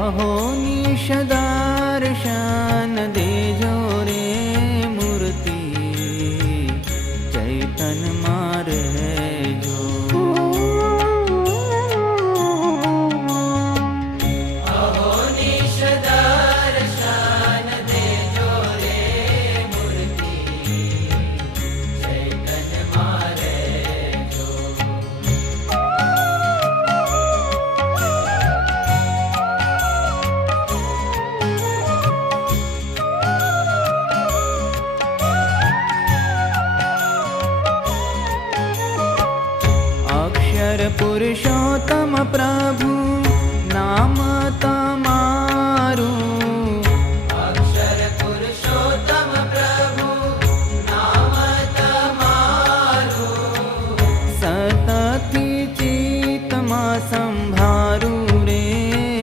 अहो निषदार्शन पुरुषोत्तम प्रभु